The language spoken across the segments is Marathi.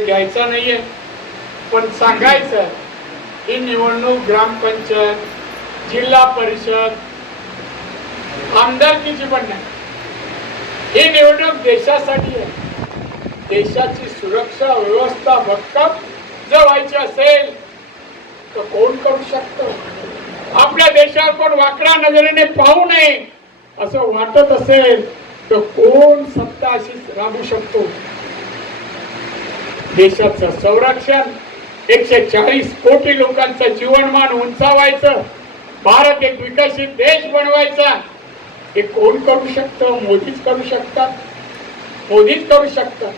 घ्यायचा नाहीये. पण सांगायचं ही निवडणूक ग्रामपंचायत जिल्हा परिषद आमदारकीची पण नाही. ही निवडणूक देशासाठी आहे. देशाची सुरक्षा व्यवस्था भक्कम जर व्हायची असेल तर कोण करू शकतो? आपल्या देशावर कोण वाकड्या नजरेने पाहू नये असं वाटत असेल तर कोण सत्ता अशी राबू शकतो? देशाचं संरक्षण एकशे चाळीस कोटी लोकांचं जीवनमान उंचावायचं भारत एक विकसित देश बनवायचा. हे कोण करू शकतं? मोदीच करू शकतात. मोदीच करू शकतात.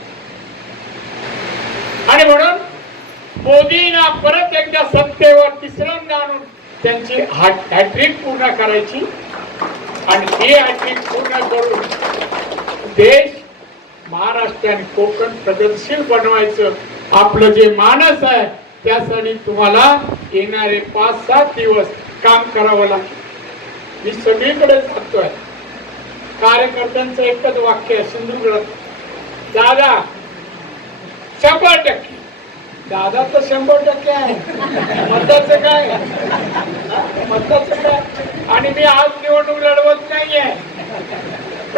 आणि म्हणून मोदींना परत एकदा सत्तेवर तिसऱ्यांदा आणून त्यांची हॅट्रिक पूर्ण करायची. आणि ही हॅट्रिक पूर्ण करून देश महाराष्ट्र आणि कोकण प्रगतशील बनवायचं. आपलं जे मानस आहे त्यासाठी तुम्हाला येणारे पाच सात दिवस काम करावं लागेल. मी सगळीकडे सांगतोय. कार्यकर्त्यांचं एकच वाक्य आहे सिंधुदुर्गात दादा शंभर टक्के. दादा तर शंभर टक्के आहे. मताचं काय? मताचं काय? आणि मी आज निवडणूक लढवत नाहीये.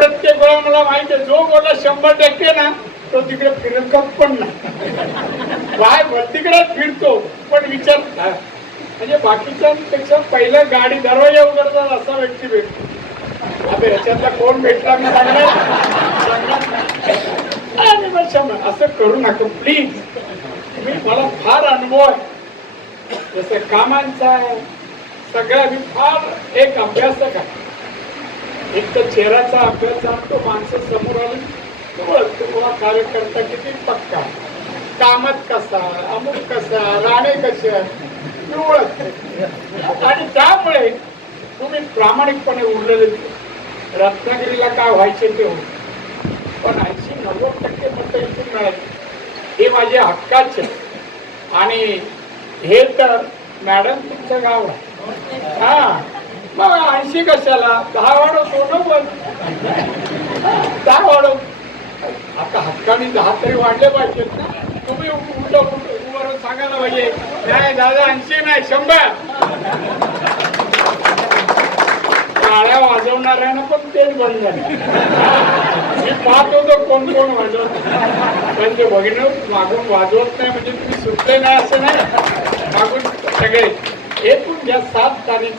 प्रत्येक मला माहिती आहे जो बोलला शंभर टक्के ना तो तिकडे फिरकत पण नाही. बाय तिकडे फिरतो पण विचार म्हणजे बाकीच्यांपेक्षा पहिल्या गाडी दरवाजा उघडतात असा व्यक्ती भेटतो. आता याच्यातला कोण भेटला मी सांगणार? शंभर असं करू नका प्लीज तुम्ही मला फार अनुभव आहे. जसं कामांचा आहे सगळ्या मी फार एक अभ्यासक आहे. एक तर चेहऱ्याचा अभ्यास जाणतो माणसं समोर आली तू तुम्हाला कार्यकर्ता किती पक्का कामत कसा अमुक कसा राणे कसे तू आणि त्यामुळे तुम्ही प्रामाणिकपणे उरलेले रत्नागिरीला काय व्हायचे ते हो पण ऐंशी नव्वद टक्के मत इथून मिळाली. हे माझे हक्काचे. आणि हे तर मॅडम तुमचं गाव आहे. हा. मग ऐंशी कशाला? दहा वाढवतो ना पण. दहा वाढव. आता हक्काने दहा तरी वाढले पाहिजेत ना. तुम्ही उलट उभारून सांगायला पाहिजे. नाही दादा ऐंशी नाही शंभर. टाळ्या वाजवणाऱ्यानं पण तेच बंद झाले मी पाहत होतो कोण कोण वाजवत. पण ते बघणं मागून वाजवत नाही म्हणजे तुम्ही सुटले नाही असं नाही. मागून सगळे एकूण ज्या सात तारीख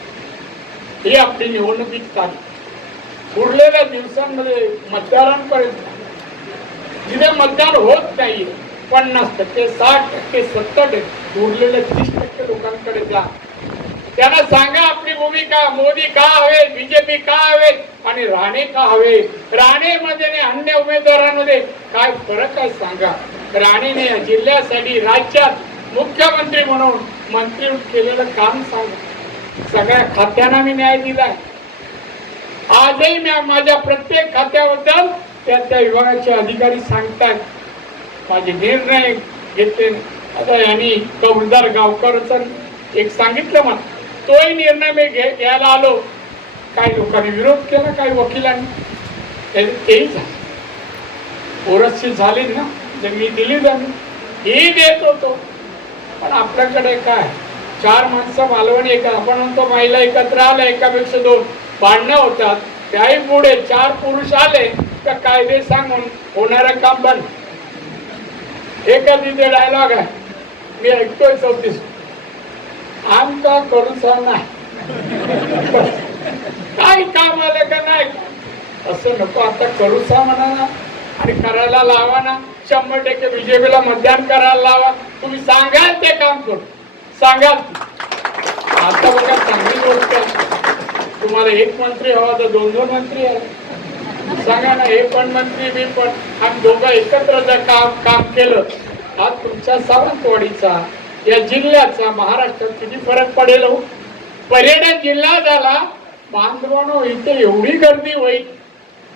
हे आपली निवडणुकीत तारीख. उरलेल्या दिवसांमध्ये मतदारांपर्यंत जिथे मतदान होत नाही पन्नास टक्के साठ टक्के सत्तर टक्के उरलेल्या तीस टक्के लोकांकडे जा. त्यांना सांगा आपली भूमिका मोदी का हवे बीजेपी का हवे आणि राणे का हवे. राणेमध्ये आणि अन्य उमेदवारांमध्ये काय फरक आहे सांगा. राणेने जिल्ह्यासाठी राज्यात मुख्यमंत्री म्हणून मंत्री केलेलं काम सांगा. सगळ्या खात्यांना मी न्याय दिलाय आजही मी माझ्या प्रत्येक खात्याबद्दल त्या त्या विभागाचे अधिकारी सांगतात माझे निर्णय घेतले आता यांनी कौलदार गावकरचा एक सांगितलं मला. तोही निर्णय मी घे घ्यायला आलो. काही लोकांनी विरोध केला काही वकिलांनी. तेही झालं. ओरसची झाली ना जे मी दिली त्यांनी ही देत होतो. पण आपल्याकडे काय? चार माणसं मालवणी एका आपण म्हणतो महिला एकत्र आल्या एकापेक्षा दोन भांडणं होतात. त्याही पुढे चार पुरुष आले तर कायदे सांगून होणारं काम बंद. एका तिथे डायलॉग आहे. मी ऐकतोय चौतीस. आम का करू सा नाही काय काम आलं का नाही? असं नको आता करूसा म्हणा. ना आणि करायला लावा ना. शंभर टक्के बीजेपीला मतदान करायला लावा. तुम्ही सांगाल ते काम करू सांगाल? आता बघा चांगली गोष्ट तुम्हाला एक मंत्री हवा तर दोन दोन मंत्री आहे. सांगा ना हे पण मंत्री मी पण आम्ही दोघं एकत्र जर काम काम केलं आज तुमच्या सावंतवाडीचा या जिल्ह्याचा महाराष्ट्रात किती फरक पडेल हो? पर्यटन जिल्हा झाला बांधवानो इथे एवढी गर्दी होईल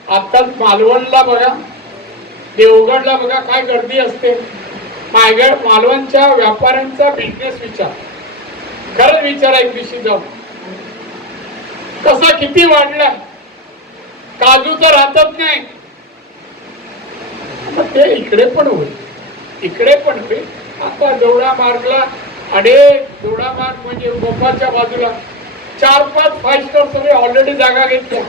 आताच मालवणला बघा देवगडला बघा काय गर्दी असते. मायगड मालवणच्या व्यापाऱ्यांचा बिझनेस विचार. खरंच विचार एक दिवशी जाऊ कसा किती वाढला? काजू तर राहतच नाही. मग ते इकडे पण होईल. इकडे पण होईल. आता दौडा मार्गला अनेक दौडा मार्ग म्हणजे बोपाच्या बाजूला. चार पाच फाईव्ह स्टार सगळे ऑलरेडी जागा घेतल्या.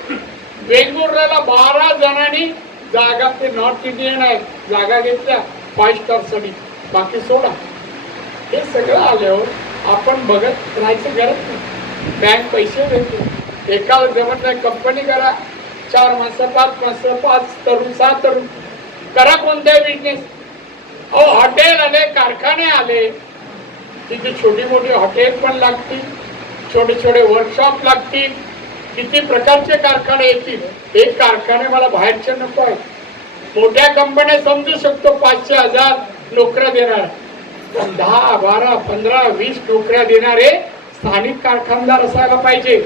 वेंगुर्ल्याला बारा जणांनी जागा ते नॉर्थ इंडियन आहे जागा घेतल्या. फाईव्ह स्टार सगळी. बाकी सोडा. हे सगळं आल्यावर आपण बघत राहायचं गरज नाही. बँक पैसे देते. एका जमत नाही कंपनी करा. चार माणसं पाच माणसं पाच तरुण सहा तरुण. करा कोणत्या बिझनेस अहो हॉटेल आले कारखाने आले. तिथे छोटी मोठी हॉटेल पण लागतील. छोटे छोटे वर्कशॉप लागतील. किती प्रकारचे कारखाने येतील? हे कारखाने मला बाहेरचे नको आहेत. मोठ्या कंपन्या समजू शकतो पाचशे हजार. नोकऱ्या देणार. पण दहा बारा पंधरा वीस नोकऱ्या देणारे स्थानिक कारखानदार असायला पाहिजे.